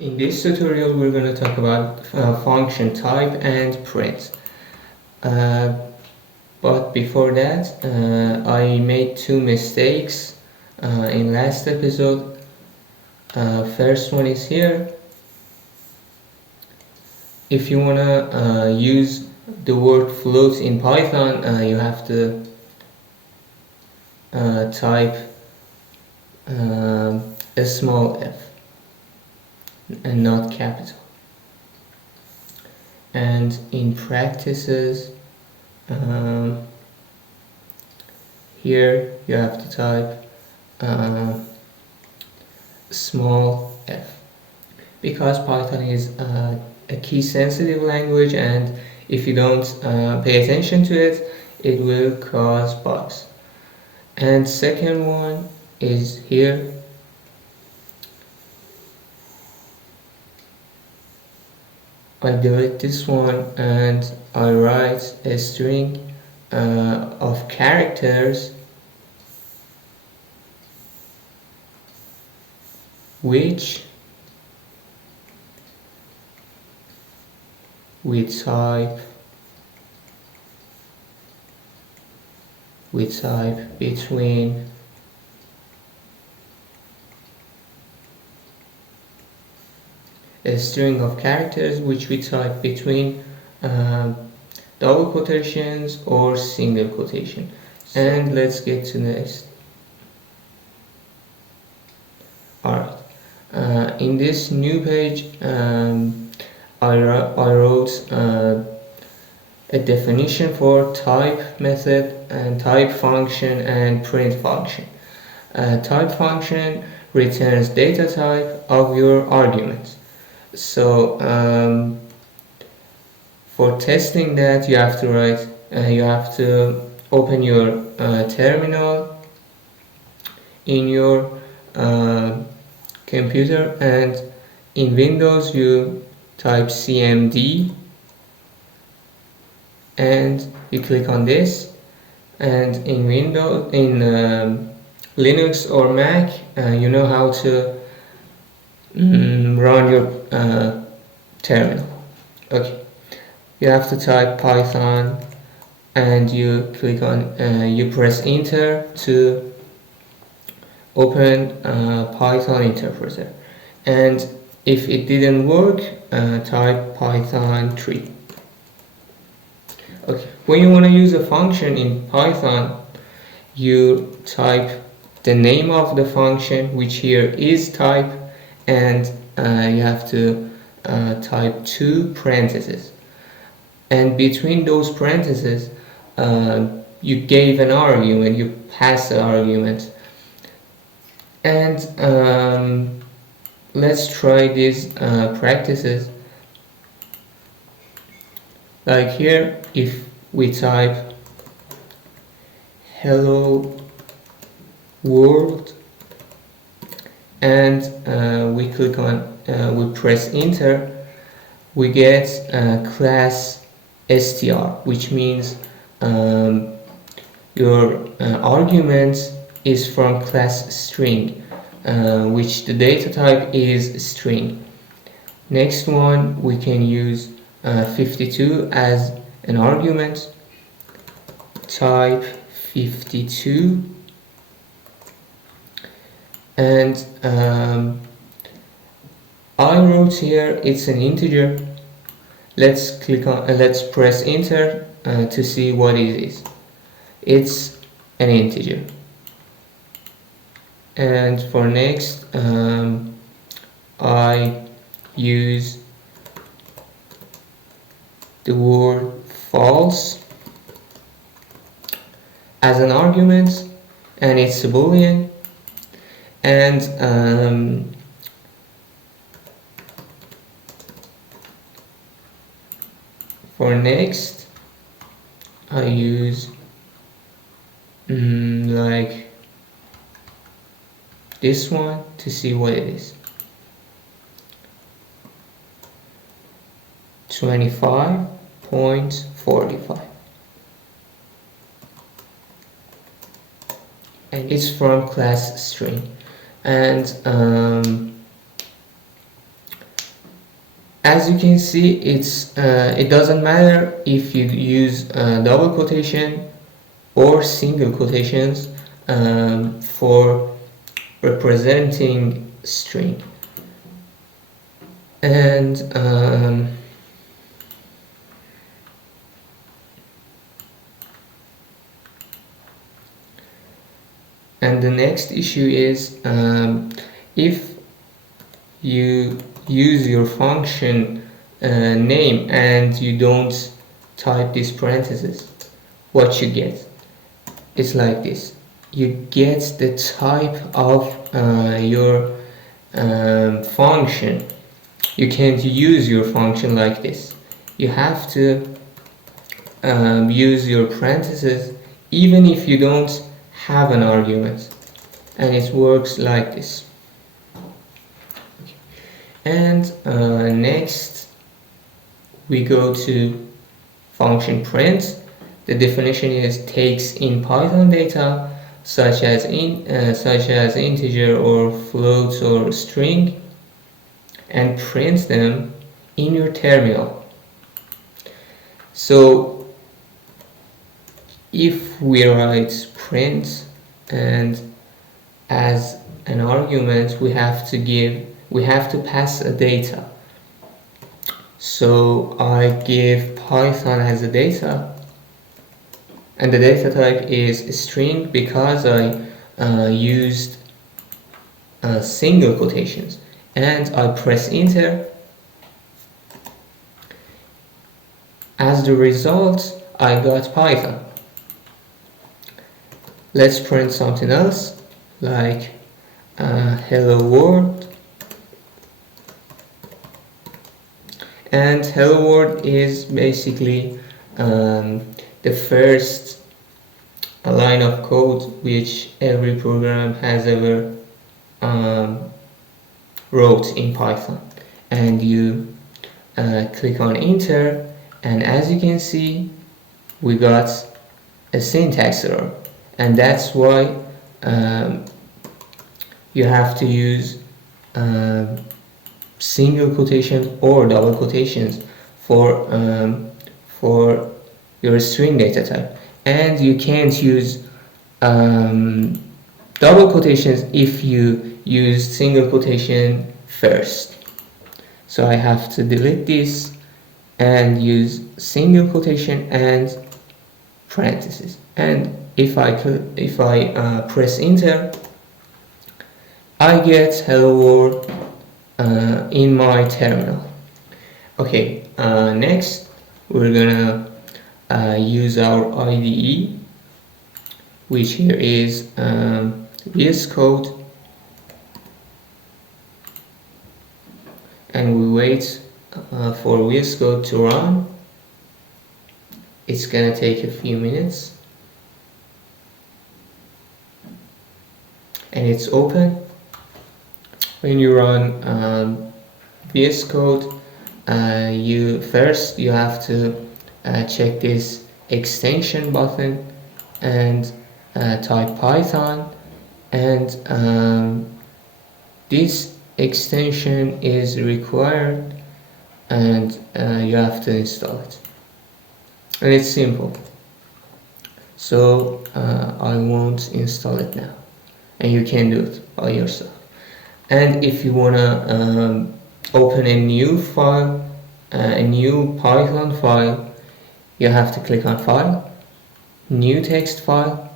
In this tutorial we're going to talk about function type and print. But before that I made two mistakes in last episode. First one is here. If you want to use the word float in Python, you have to type a small f and not capital. And in practices, here you have to type small f, because Python is a key sensitive language, and if you don't pay attention to it, it will cause bugs. And second one is here. I delete this one and I write a string of characters which we type between a string of characters which we type between double quotations or single quotation. And let's get to next. Alright, in this new page I wrote a definition for type method and type function and print function. Type function returns data type of your arguments. So for testing that, you have to write, you have to open your terminal in your computer, and in Windows you type cmd and you click on this, and in Linux or Mac you know how to run your terminal. Okay, you have to type Python and you click on you press enter to open Python interpreter, and if it didn't work, type Python 3. Okay, when you want to use a function in Python, you type the name of the function, which here is type, and you have to type two parentheses, and between those parentheses you gave an argument, you pass the argument. And let's try these practices. Like here, if we type hello world and we click on we press enter, we get class str, which means your argument is from class string, which the data type is string. Next one, we can use 52 as an argument. Type 52, and I wrote here it's an integer. Let's click on let's press enter to see what it is. It's an integer. And for next, I use the word false as an argument, and it's a boolean. And for next, I use like this one to see what it is. 25.45, and it's from class string. And As you can see, it doesn't matter if you use double quotation or single quotations for representing string. And the next issue is if you use your function name and you don't type this parentheses, what you get is like this. You get the type of your function. You can't use your function like this. You have to use your parentheses even if you don't have an argument, and it works like this. And next we go to function print. The definition is takes in Python data such as integer or floats or string and prints them in your terminal. So if we write print and as an argument we have to pass a data. So I give Python as a data, and the data type is string because I used single quotations, and I press enter. As the result, I got Python. Let's print something else like hello world. And hello world is basically the first line of code which every program has ever wrote in Python. And you click on enter, and as you can see we got a syntax error, and that's why you have to use single quotations or double quotations for your string data type, and you can't use double quotations if you use single quotation first. So I have to delete this and use single quotation and parentheses, and if I press enter, I get hello world in my terminal. Okay, next we're gonna use our IDE, which here is VS Code, and we wait for VS Code to run. It's gonna take a few minutes, and it's open. When you run VS Code, you have to check this extension button and type Python, and this extension is required, and you have to install it, and it's simple. So I won't install it now, and you can do it by yourself. And if you wanna open a new file, a new Python file, you have to click on File, New Text File,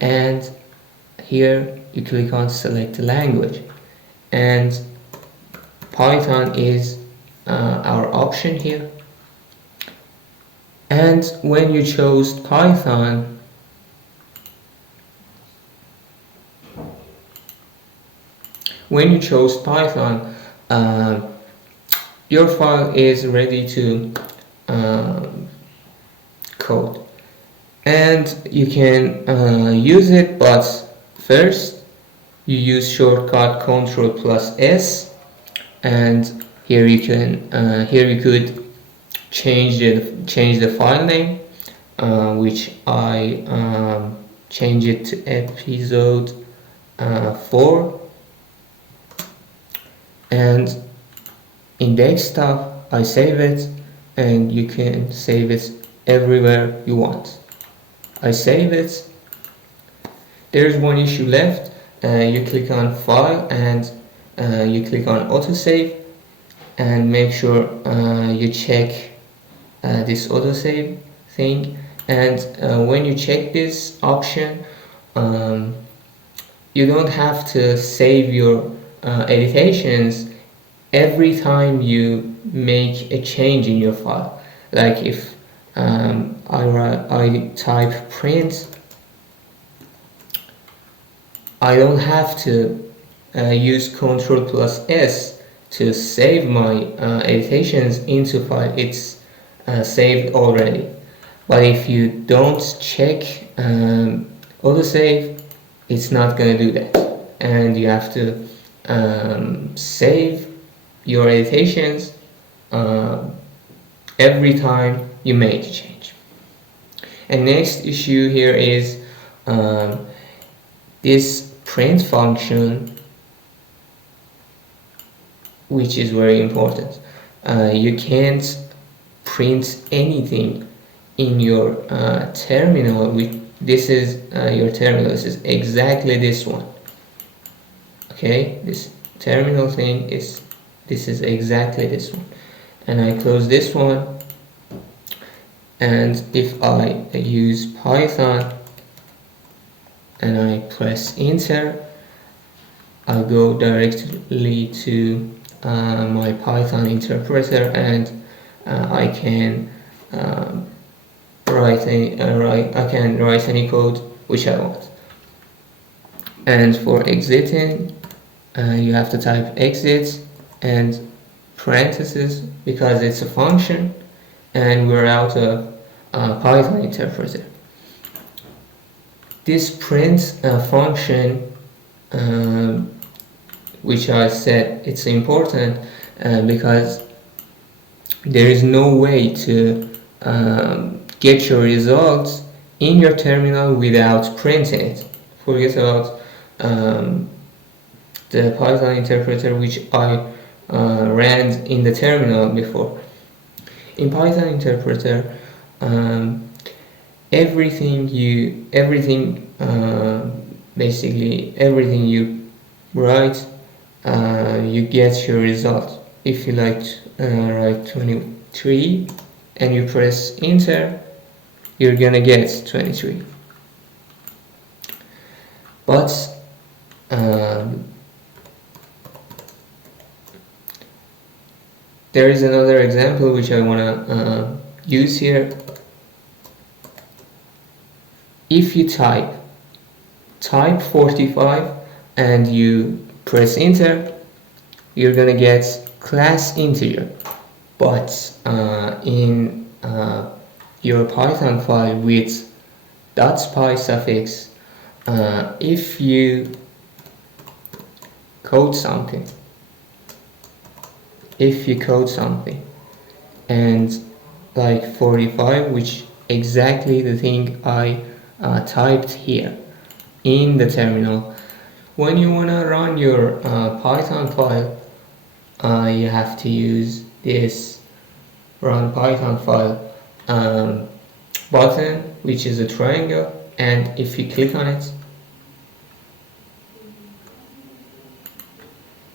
and here you click on Select Language, and Python is our option here. And when you chose Python, your file is ready to code, and you can use it, but first you use shortcut Ctrl+S, and here you could change the file name, which I change it to episode 4, and in desktop I save it, and you can save it everywhere you want. I save it. There's one issue left. You click on File and you click on Autosave, and make sure you check this autosave thing. And when you check this option, you don't have to save your editations every time you make a change in your file. Like if I type print, I don't have to use Ctrl+S to save my editations into file. It's saved already. But if you don't check autosave, it's not gonna do that, and you have to save your editations every time you make a change. And next issue here is this print function, which is very important. You can't print anything in your terminal. This is your terminal. This is exactly this one. Okay, this terminal thing is exactly this one. And I close this one, and if I use Python and I press enter, I'll go directly to my Python interpreter, and I can write any code which I want. And for exiting, you have to type exit and parentheses, because it's a function and we're out of Python interpreter. This print function, which I said it's important because there is no way to get your results in your terminal without printing it. Forget about the Python interpreter which I ran in the terminal before. In Python interpreter, basically everything you write, you get your result. If you like write 23 and you press enter, you're gonna get 23. But there is another example which I wanna use here. If you type 45 and you press enter, you're gonna get class integer. But in your Python file with .py suffix, if you code something, and like 45, which exactly the thing I typed here in the terminal, when you want to run your Python file, you have to use this run Python file button, which is a triangle, and if you click on it,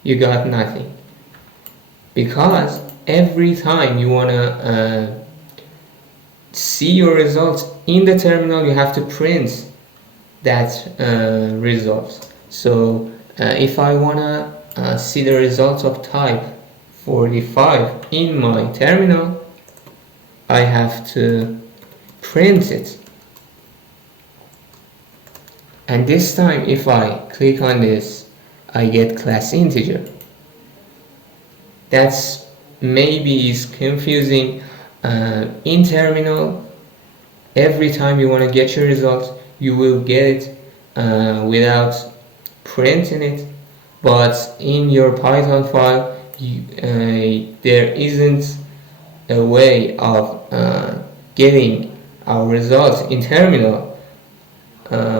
you got nothing, because every time you want to see your results in the terminal, you have to print that result. So if I want to see the results of type 45 in my terminal, I have to print it. And this time, if I click on this, I get class integer. That's maybe is confusing. In terminal, every time you want to get your results, you will get it without printing it. But in your Python file, there isn't a way of getting our results in terminal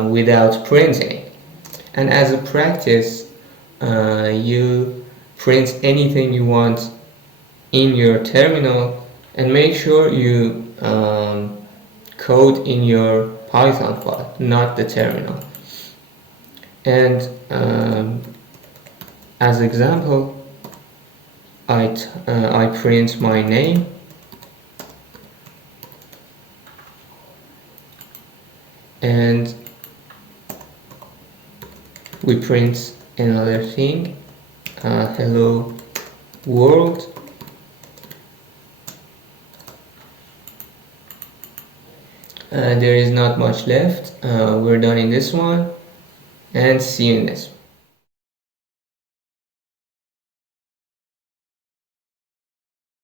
without printing. And as a practice, you print anything you want in your terminal, and make sure you code in your Python file, not the terminal. And as example, I print my name, and we print another thing, hello world. There is not much left. We're done in this one, and see you in this one.